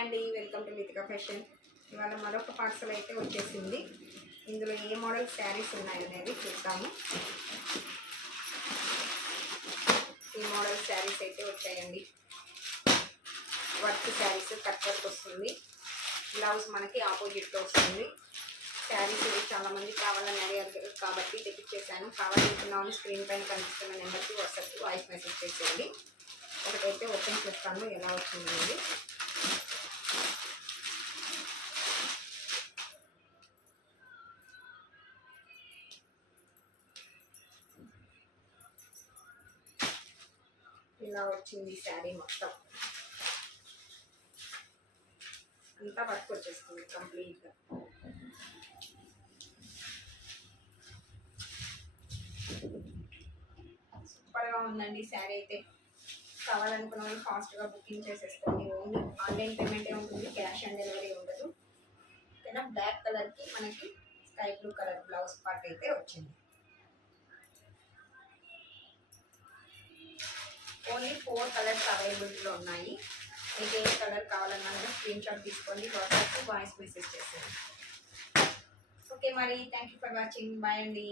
అండి, welcome to Mithika fashion. ఇవాళ మరొక పార్సల్ అయితే వచ్చేసింది. ఇందులో ఏ మోడల్ శారీస్ ఉన్నాయనేది చూద్దాము. ఈ మోడల్ శారీస్ అయితే వచ్చాయండి. వర్క్ శారీస్, కట్ వర్క్ వస్తుంది. బ్లౌజ్ మనకి ఆపోజిట్లో వస్తుంది. శారీస్ చాలామంది కావాలని అడిగారు కాబట్టి తెప్పించేసాను. కావాలనుకున్నామని స్క్రీన్ పైన కనిపిస్తున్న నెంబర్కి వాట్సాప్ వాయిస్ మెసేజ్ చేసేయండి. ఒకటైతే ఓపెన్ చేస్తాను ఎలా వచ్చింది. ఇలా వచ్చింది శారీ మొత్తం అంతా వర్క్ వచ్చేస్తుంది కంప్లీట్గా. సూపర్గా ఉందండి శారీ అయితే. కావాలనుకున్న వాళ్ళు ఫాస్ట్గా బుకింగ్ చేసేసుకోండి. ఓన్లీ ఆన్లైన్ పేమెంటే ఉంటుంది, క్యాష్ ఆన్ డెలివరీ ఉండదు. ఓకేనా. బ్లాక్ కలర్కి మనకి sky blue colour blouse part అయితే వచ్చింది. ఓన్లీ 4 కలర్స్ అవైలబిలిటీలో ఉన్నాయి. మీకు ఏ కలర్ కావాలన్నా కూడా స్క్రీన్ షాట్ తీసుకోండి, వాట్సాప్ వాయిస్ మెసేజ్ చేసేయండి. ఓకే మరి, thank you for watching. Bye అండి.